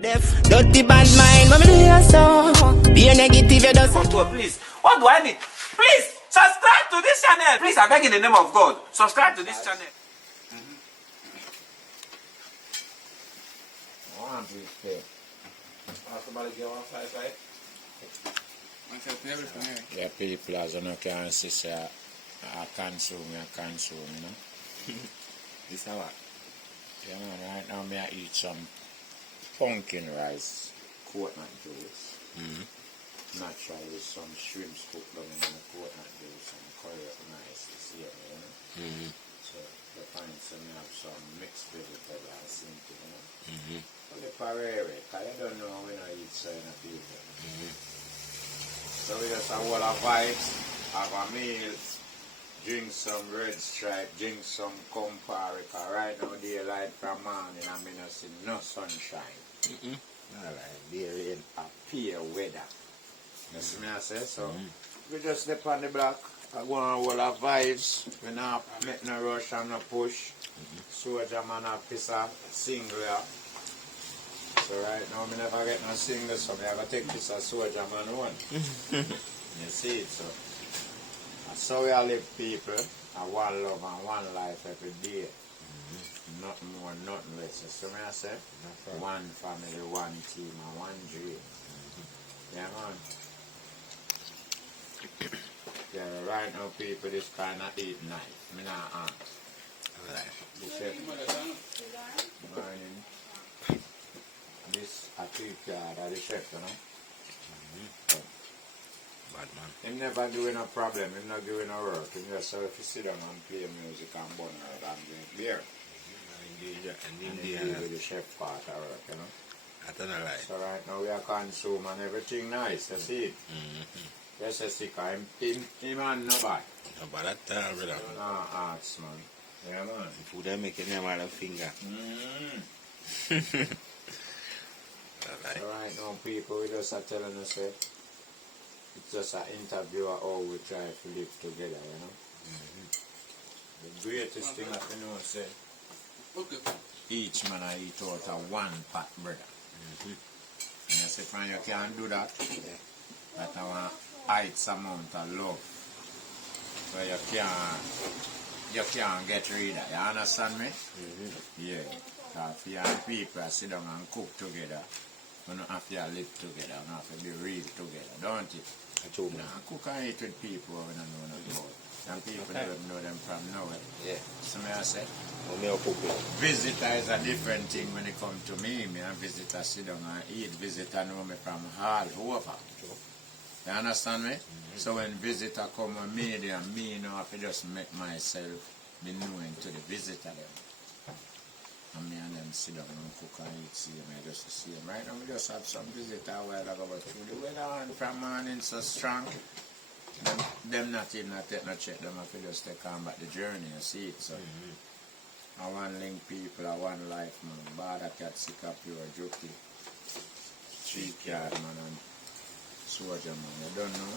Dirty bad mind, what me do you so? Be a negative, you just. Please, what do I need? Please, subscribe to this channel. Please, I beg in the name of God, subscribe to this channel. Yeah, people as you know can see say I consume, you know. This how what? Yeah man, right now I eat some pumpkin rice, coconut juice. Natural with some shrimps cooked down in the coconut juice and curry up nice this year, you know. So the find some have some mixed vegetable and simple, you know. But the parere, because I don't know when I eat certain people. So we just have all our vibes, have a meal, drink some red stripe, drink some Campari, because right now daylight from morning and I not see no sunshine. Alright, there in a peer weather. You see me I say? So we just step on the block, I go on all our vibes, we not make no rush and no push. Soldier man a piece of single. So right now, I never get no single, so I have to take this as soldier man one. You see it, so. That's how we all live, people. One love and one life every day. Nothing more, nothing less. You see me I say? One family, one team, and one dream. Yeah, man. Yeah, right now, people, this kind of eat nice. Me not ask. The chef. Morning. This a teacher the chef, you know. Bad man. Him never doing a problem, him not doing a work. Him just if you sit down and play music and burn out and drink beer. And with the chef part of work, you know. I don't know like. So right now we are consume and everything nice, you see it. Just a sick him and nobody. No, but that time, brother. Ah, arts, man. Yeah, man. Food I make it name out of finger. So right now, people, we just are telling us that it's just an interview of how we try to live together, you know. The greatest thing that we know is each man I eat out of one pot, brother. And you say, friend, you can't do that. That I want heights amount of love. So you can't get rid of. You understand me? Yeah. Because if you and people sit down and cook together, you don't have to live together, you don't have to be real together, don't it? Cook and eat with people we don't know nothing about. And people don't know them from nowhere. Yeah. So may I say, visitor is a different thing when it comes to me. Me and visitor sit down and eat. Visitor know me from all over. You understand me? So when visitor come with me, me know I have to just make myself be knowing to the visitor them. And me and them sit down and cook and eat, see them, I just see them. Right now we just have some visitor while I go through the weather and from morning so strong. Them not even take no check, them have to just take on back the journey, you see it. So I want link people, I want life, man. Bada cat, sickapure, jokey, street yard, man, and soldier, man. You don't know.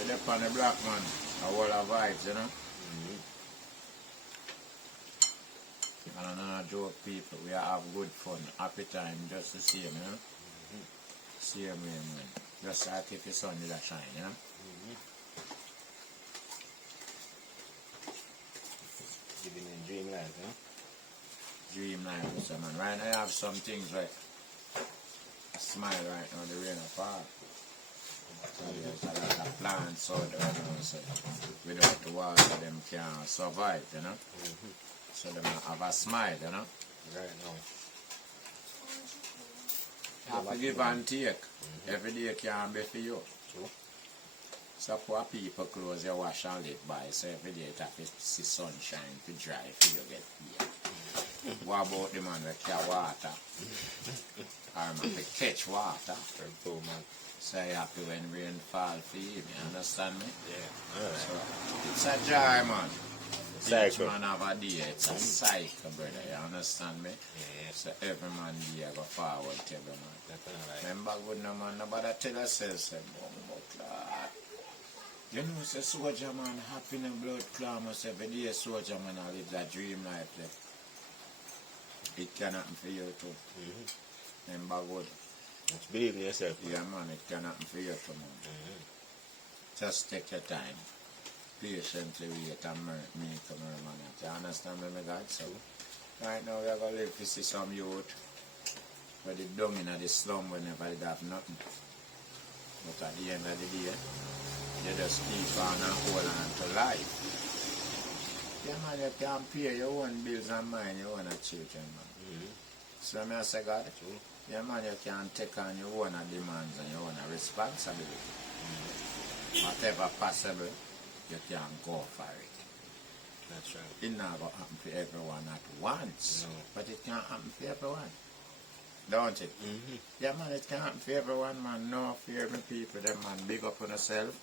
You're up on the block, man. A whole of vibes, you know. And another joke, people, we have good fun, happy time, just the same, you know? Same way, man. Just like if the sun did a shine, you know? Living in dream life, you know? Dream life, so man. Right now I have some things like, I smile right now, the rain of fall. So there's a lot of plants out there, you know, so without the water, them can't survive, you know? So they have a smile, you know? Right now. You have to give and take. Every day can be for you. True. So poor people clothes you wash and live by, so every day you have to see sunshine to dry for you get here. What about the man that carry water? Or man to catch water? So you happy when rain fall for you, you understand me? Yeah. Alright. So it's a joy, man. Each Cycle. man have a day, it's a cycle, brother, you understand me? Yeah. So every man day go forward to every man. Definitely. Remember good no man, nobody tell us say, you know, say soldier man, happy in blood clamors every day, soldier man, I live that dream life there. It can happen for you too. Remember good. Just believe in yourself. Yeah, man, it can happen for you tomorrow. Just take your time. Patiently wait and make a man. You understand me, my God? So, right now we are going to live to see some youth where they dung in the slum whenever they have nothing. But at the end of the day, you just keep on and hold on to life. Yeah, man, you can pay your own bills and mind your own children, man. So, I say, God, yeah, man, you can take on your own demands and your own responsibility. Whatever possible, you can go for it. That's right. It not going to happen for everyone at once, No. but it can happen for everyone. Don't it? Yeah, man, it can happen for everyone, man. No fear, my people, them, man. Big up on yourself,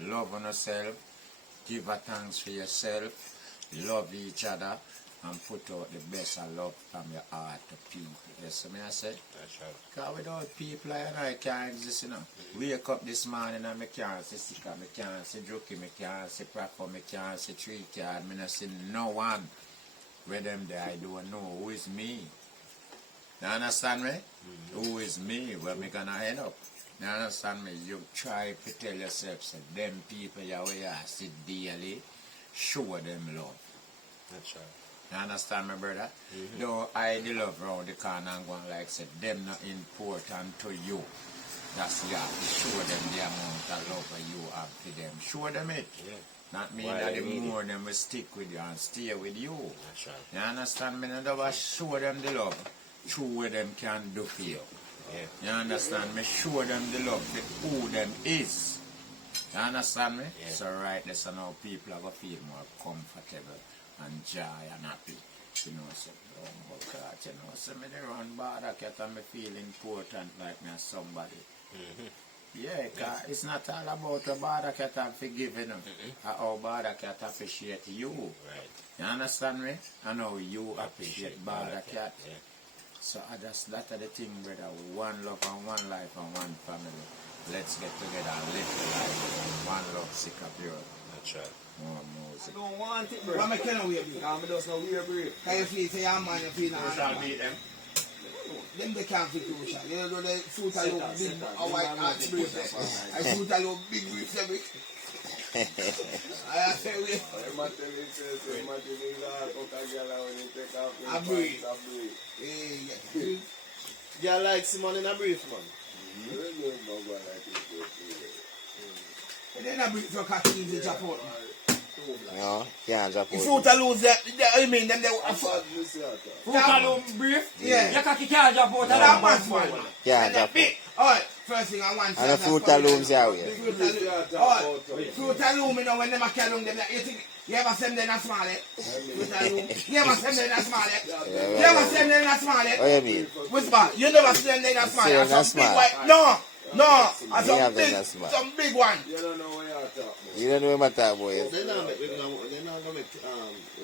love on yourself, give a thanks for yourself, love each other, and put out the best of love from your heart to people. Yes, I say? That's right. Because without people, I can't exist, you know. Wake up this morning and I can't see Sika, I can't see Jokey, I can't see Proper, I can't see Tree Card, I don't see no one. With them there, I don't know who is me. You understand me? Who is me? Where me gonna end up? You understand me? You try to tell yourself, say, them people you see daily, show them love. That's right. You understand me, brother? Don't hide the love around the corner and go like say, them not important to you. That's you have to show them the amount of love that you have for them. Show them it. Yeah. Not mean Why that they the need more them will stick with you and stay with you. That's right. You understand me? And I show them the love through what them can do for you. Yeah. You understand me? Show them the love for who them is. You understand me? Yeah. So right there, so now people are going to feel more comfortable and joy and happy. You know, so, oh God, you know, so me they run bad cat and me feel important like me as somebody. Yeah, cause it's not all about a bad cat and forgiving them. How bad cat appreciate you. Right. You understand me? I know you appreciate bad cat. Yeah. So that's that are the thing, brother. One love and one life and one family. Let's get together and live the life. One love, sickapure. That's right. More music. I don't want it, bro. What am I telling you? I just know we're brave. Can you feel, say, yeah, man, you feel Who shall beat them? them they can't fit crucial. You know, they shoot a little big, a white arch brief. I shoot a little big brief every. I say, we. I breathe. Yeah, like Simon in a brief, man. And then I breathe for catching the Japan. No, can't drop If out. you to lose that, I mean, them they. Brief? Yeah. You can't jump out That man's one. Can't And drop that big. Alright, first thing I want. And the fruit looms out here. Alright, fruit loom, you know, when them a carry them, you think, you ever send them a small, eh? Fruit loom. You ever send them a small, eh? You ever send them a small, eh? What do you mean? Whisper, you never send them a small, Send eh? them a Some big small. white, no, We some have them big, a small. some big one. You don't know what you're talking about. You don't know what I'm talking about, They're not gonna make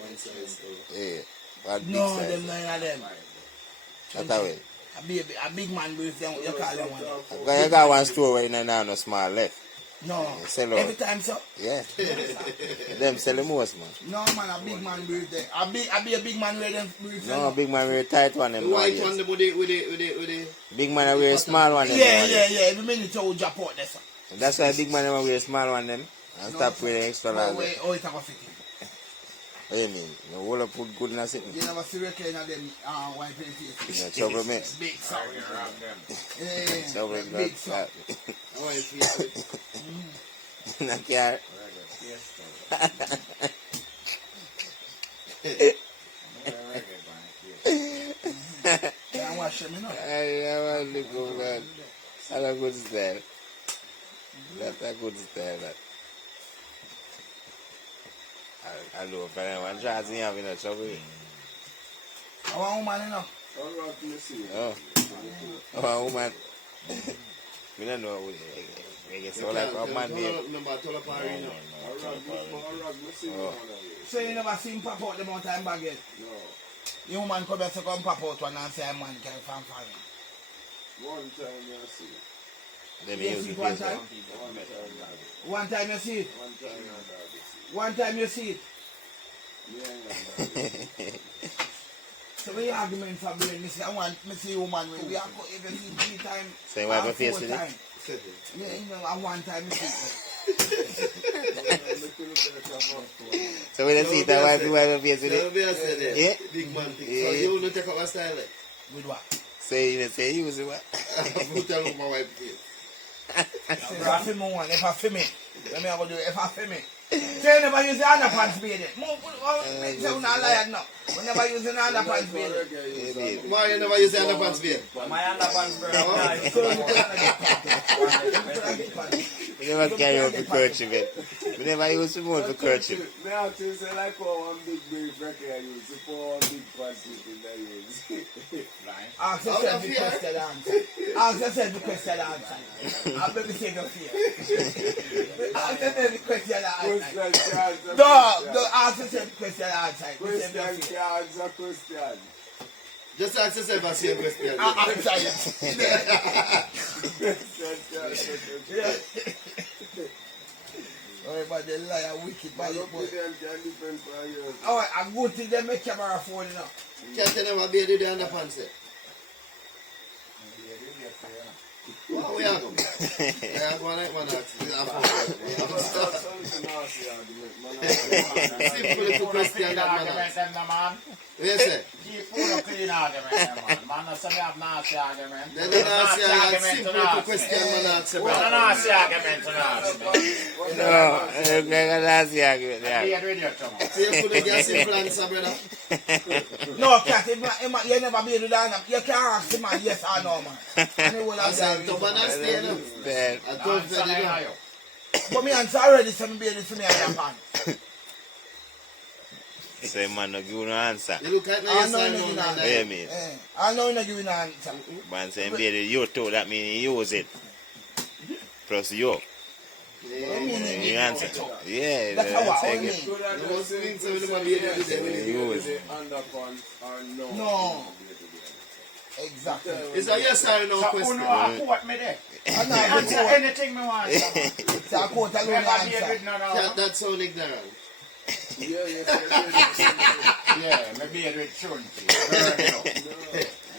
one size. yeah? What big No, size? them none of them. What way? A big man with them, you call them one. Because you got one store where you don't have no small left. No, Sell out. every time so. Yeah. Them sell the most, man. No man, a big man with them. I be a big man with them with them. No, big man wear tight one them The white nowadays. one with the Big man wear small one them Yeah, nowadays. every minute you jump out there, sir. That's why big man wear small one them and stop wearing extra large. Oh, it's a fit. What do you mean? You hold up put good in a sitting. You never see reckon of them white face. You know, trouble me. Big, sorry. Yeah, Trouble big, not sorry. In a car. Can't wash them, you know. I want to go that. That's a good style. That's a good style. That. I know, but I want to try to have no trouble. I want woman, you know. Oh, oh, woman. We don't know. I guess all like a man here. So you never seen pop out the mountain bag yet? No. You woman come here to come pop out one and say, man, can you find fire? One time you see. Let You me use see the it one face. time? One time One time you you see it? One time you see. One time you see it? Me and So we argument for brain, me say I want me see woman when we are go even 3 times. So you wipe your face with it? Yeah, you know, at one time me see. So when you see that, wipe your face with it? Yeah? Big man thing. Yeah. So you don't take up a style like? With what? So you say use it what? Put tell my wife face. If I film one, if I film it, let me go do it. If I film it. Say you never use the underpants bathing. Say you not lie now. We never use the underpants bathing. Why you never use the underpants bathing? My underpants, bro. We never carry out the kerchief yet. We never use the mouth for kerchief. Me actually say like one big brack I use, for one big pants in the use. Ask yourself the question answer. Ask yourself the question answer. I'll maybe say no fear. Ask yourself the question answer. No, ask yourself the question answer. Question can't answer question. Just ask yourself a same question. I'm sorry. Alright, but the liar wicked by the boy. Alright, I'm good to them make camera phone now. Can't you never be the underpants there? Wow, we are going. I have one like one simple little question that man. Yes, sir. Keep full of clean argument, man. Man, no say me have nasty argument. Then the nasty argument, simple little question man ask you. Well, no nasty argument to ask me. No, like a nasty argument. Be a radio chum. So you could get simple answer, brother. No, Cat, you never be able to do that. You can't ask him yes or no, man. And he will have Answer, that. to man and stay now. Then, I told you that. But me answer already, so me be able to me and Japan. say man no give you no answer. You look at me, I yes, know I you know give that. an Yeah, me. I know you're not giving an answer. Man saying baby you too, that means you use it. Plus you. You answer. Yeah, That's how I take mean. it. The most things that we be able to do. You use it. Underpants or no? No. Exactly. It's a yes or no So question. who know quote me there? I know, Answer I anything me want. So I quote alone Never be answer. with no That, that's so ignorant. Yeah. Yeah, maybe a with chunky.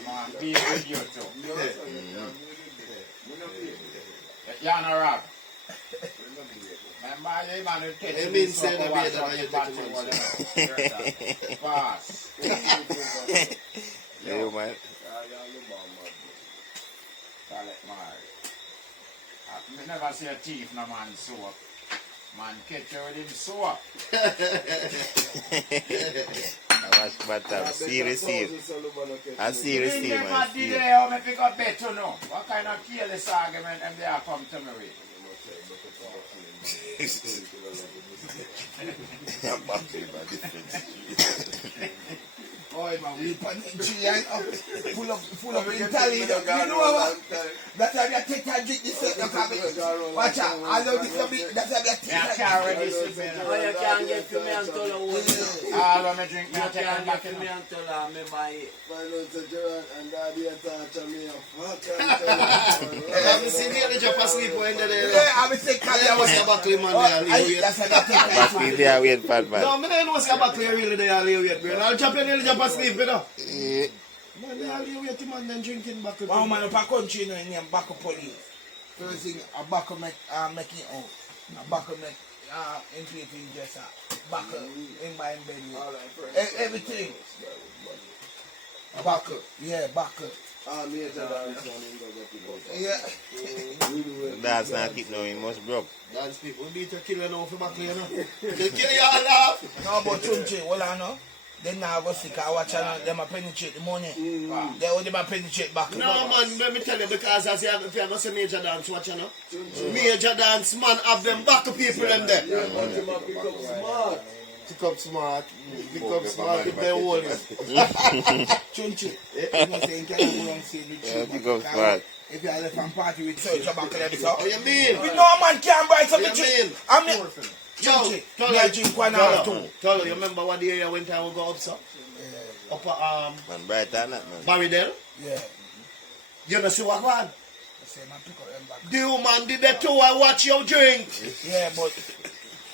Man, be with you too. You're not rob. Remember, you man will take It you means to say the the watch way that out you the take battery the wall, Pass. You man. Toilet mark. I never see a thief no man soap. Man catch you with him soap. I watch but serious thief. A serious thief Never man. did they how me pick up better no. What kind of careless argument them they are come to me with? Boy, man, we put in tree and full of Italian. You know what? That's how they take and drink this stuff. Watch out. I love this a bit. That's how they take I and can't already sleep in. Oh, you can't get to me until I want it. All when me drink, me You I take them can't back get in. to me until I me buy it. Find out the Gerard and Daddy attach me a Have you seen the other job asleep when they're there? Yeah, I will say, Yeah, what's the buckle man there? that's how they take But we there wait for man. No, I don't know what's the buckle really there. I'll jump in the job asleep, you know. Yeah. Man, they all wait to man then drinking buckle. One man up a country, you know, in name Baco Police. First thing, a Baco make it out. A Baco make in creating just a Baco in my bed. Everything. A Baco. Yeah, Baco. Yeah. That's not keep now, he must broke. Dance people, we beat your killer now for buckle, you know. They kill you all off. No, but Chunchi, hold on now. Then now go sick, I watch them a penetrate the money. They only penetrate back. No man, let me tell you, because as you have to say major dance, watch you know. Major dance, man, have them back people them there. Pick up smart. Pick up smart if they hold it. Chunchi, you know saying can you go and see the Yeah, tree? pick up smart. If you are left and party with church, you're back them so. Oh, you mean? We know a man can't buy some What you tree. mean? I mean, Chunchi, me I drink one or two. Tolo, you remember what the area when time we go up, sir? Up Man, bright on that man. Barrydale? Yeah. You know see what one? I say man pick up them back. The woman did that too, I watch you drink. Yeah, but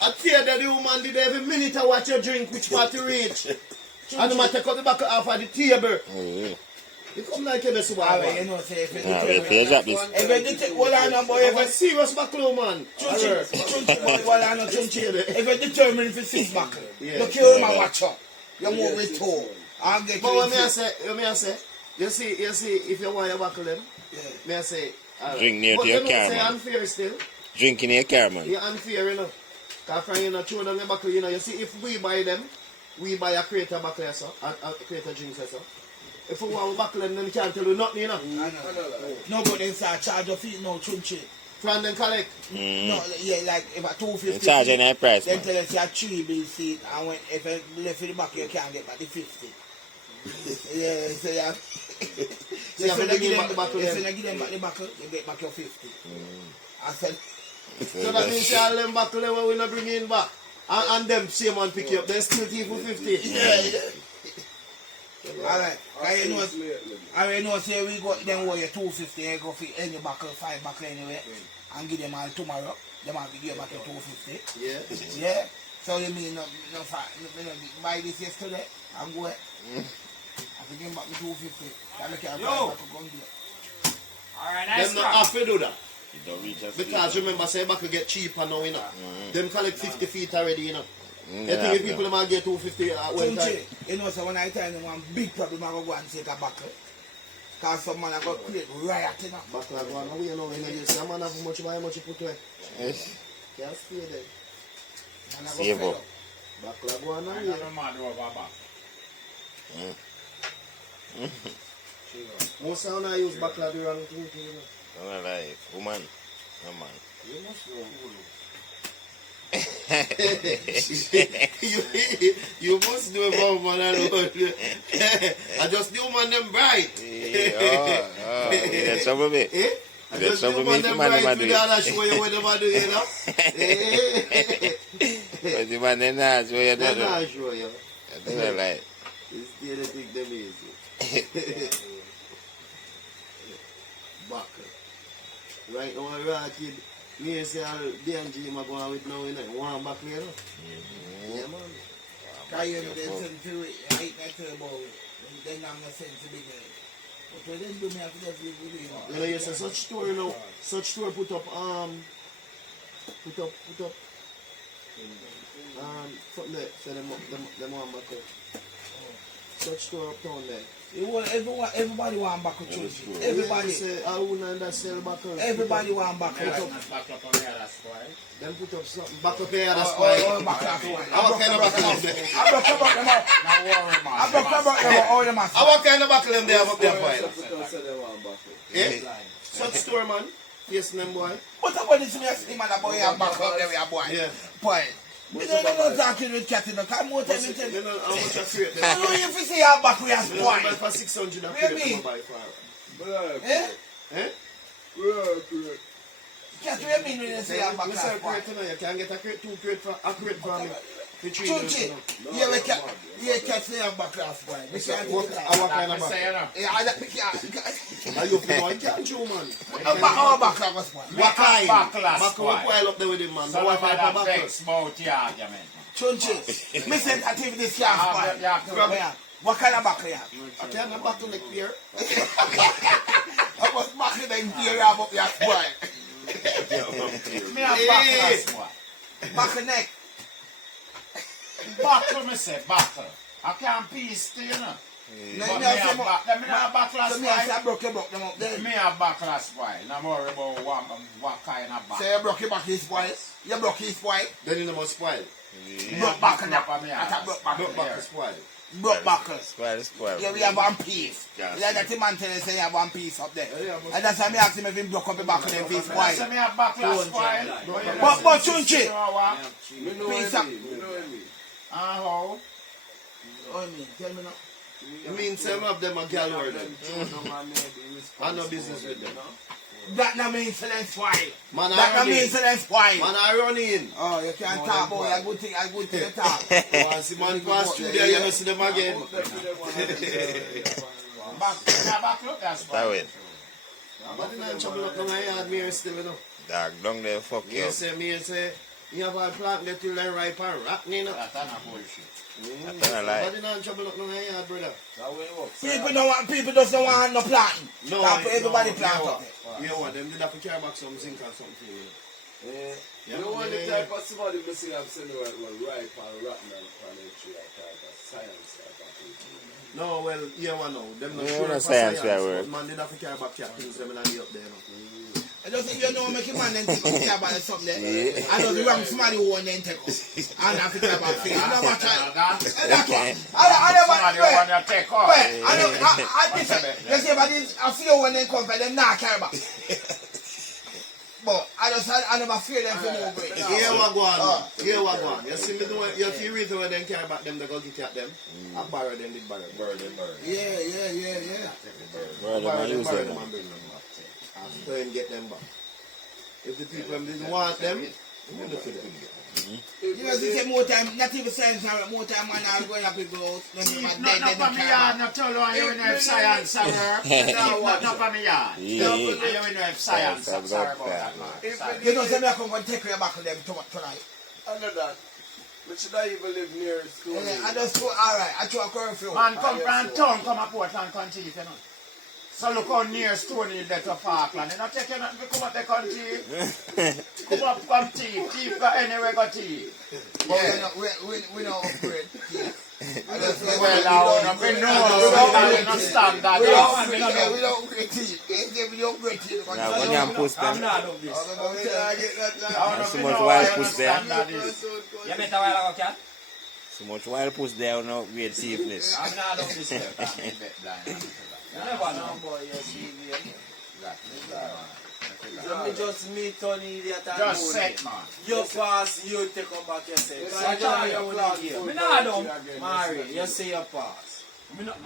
I tell you that the woman did every minute I watch you drink which part you reach. And the man take out the buckle off of the table. Yeah. You come like a mess Ah, you know, say if you Nah, wait till you drop this. if you detect, hold on, no, boy, I'm a serious buckle, man. Chunchi, boy, hold on, no, Chunchi. If you determined for 6 buckle, Yeah. look here, man, watch out. You move with 2. I'll get But you. what me I say, you see, if you want your buckle them, me I say, Drink near but to your you know, car, say man. unfair still. Drink in your car, man. You're unfair, you know. Because from you know, throw down your buckle, you know, you see, if we buy them, we buy a crate of buckle, so, a crate of drinks, so. If we want to buckle them, then we can't tell you nothing, you know. No, but they start charge of feet, no, Chunchi. From them collect. No, yeah, like if a 250. They charge any price, then man. tell us you have 3 bill seat, and when, if you left in the back, you can't get back the 50. Yeah, so you have. So you have to If give you them back the buckle, give then. them back the buckle, you get back your 50. I said, So that means all them buckle them we not bring in back. And them same one pick you up, they still give you 50. yeah. Alright, I know say we got them where you 250, you go for any buckle, 5 buckle anyway, and give them all tomorrow. Them have to give back your 250. Yeah. Yeah. So you mean no buy this yesterday and go. I have to give back the 250. I make it a 5 buckle gun there. Alright, Them nice not one. have to do that. You don't reach us. Because remember, say back will get cheaper now, you know. Them collect 50 feet already, you know. You Yeah, think if people might get 250 at one time? Tunchi, you know, so when I tell them one big problem, I go and take a buckle. Because some man I go create riot, you know. Back like one away, you know, you know, you say, man, how much you put away. Yes. Can't stay there. And I go Save fed up. up. Back like one I away. don't know over back. Most of them use back like the wrong thing, you know. Don't lie. Woman. No, man. You must know who. you must do about man alone. I just do man them bright. Oh, that's trouble me. Eh? I That's just do trouble man me them for man, bright man, with do the it. other show you what them do, you know. But the man then has where you They're don't know. not sure you. Don't lie. It's still the thing them easy. Back. Right now I'm right kid. Me say all DMG I'm going with now, you know. One back here, you know. Yeah, man. Because you know, there's something to it. I hate that turbo. Then I'm not saying to be good. But when they do me, I have to get rid of it. You know, you say such store, you know. Such store put up something there. So them one back up. Such store uptown there. Everybody want back of church. Everybody. Say I wouldn't that sell back up. Everybody want back Yeah, of that's back up on the other square. Them put up something back up here, that's Oh, why. back of one. What kind of back them there? I broke them up. Now worry, man. I broke them up. All them up. What kind of back them there up there, boy? Because they want back. Eh? Such store, man. Yes, them boy. But when it's me, I see man, a boy, I'm back up there, boy. Yeah. Boy. You don't know talking with cat in the car. More time you tell You me. know how much I create them? I know if you see our back, we are You know, I buy spoiled. for 600 I What create you them mean? I buy for. Black. Eh? Eh? Black. Cat, what you mean when you see our back, You we sell are spoiled? crate, you know, you can get a crate, 2 crate for a crate for me. For 3 years, Chunchi, you know. yeah, we can. Yeah, cat say our back, we are spoiled. We can't What do that. kind of back? Say, you know. Yeah, I like we can't. Are you feel you can't chew, man? Our back, we are spoiled. What kind? Backlash, Back will boy. pile up there with him, man. So The no wife matter have a vex about your argument. Chunchi, me sensitive this can't Ah, spoil. you have to- Come here. What kind of back we have? I can't have back to neck here. I was back in the interior of up your spoiled. Me a backlash, boy. Back neck. Battle, me say, battle. I can't peace to you, know. No, But you me know, a say, back- me a backlash, so me I say boy. I broke them up there. Me a backlash, boy. No more about what kind of back. Say you broke your back is spoiled. You broke his spoiled. Then you must spoil. Me Broke a back buckle now. up on me I ass. thought broke back. Broke back to spoil. Broke back. Square. Yeah, we have one piece. Yeah, Like that the man tell you say you have one piece up there. Yeah, And that's why me ask him if he broke up the back of them Me piece say spoiled. me a backlash, boy. But Chunchi. You know what? Me know Piece what up. I mean. Me know what I mean. How? Oh, me, tell me now. You mean some of them are gal or them? I no I business with them. That not mean selling spoil. Man, That I not run mean in. selling spoil. Man, I run in. Oh, you can't talk about it. A good thing to talk. Once the man pass through there, you don't see them again. Back look, that's That why. way. But then I'm trouble up on my yard, me still, you know. Dog, down there, fuck you. Me say, You have a plant that till they ripe and rotten, you know. That's not bullshit. That's not lie. But you don't trouble up no yard, brother. People don't want, people just don't want no planting. No, Can't put everybody no, plant yeah, up. You know what, them did have to carry back some zinc or something, you know. You know what the type of somebody we see have said right ripe and rotten and tree type of science type of thing. No, well, you know, them not No, sure no for science science, where but work. man did have to carry back things them and up there, you know. I just think you know make a man then take up care about something there. I know the wrong somebody who want then take up. I don't have to care about things. I know what I never take off. you see about this, I feel when they come for them not care about. But I never fear them for move it. Here what go on. Here what go on. You see me doing, you see reason when they carry back them, they go get at them. I borrow them, they borrow. Yeah. Bro, them and use them. and bring them back. After and get them back. If the people didn't want them, we look for them. You know, they say more time, not even science, more time when I'm going up to go. Not for me yard, not tell you you know if science are work. Not for me yard. You know if science are sorry about that, man. You know, say me I come and take your back of them tonight. I know that. But should I even live near school? I just go, alright, I try a curfew. Man, come from town, come up Portland country, you know. So look how near Stony that to Falkland. You know, take you nothing to come up the country. Come up, come thief. Thief got anywhere got thief. But we don't upgrade. Well, we know not stand that. We don't upgrade tea. We don't upgrade tea. Now, when you post them, I'm not of this. so much wild push there. You met a while ago, cat? So much wild push there, no weird safeness. I'm not of this. You never know, boy. You see me. Let me just meet Tony idiot and Just set, man. you pass, you take come back yourself. So I tell you what you give. Me not don't marry. You say you pass. Me not.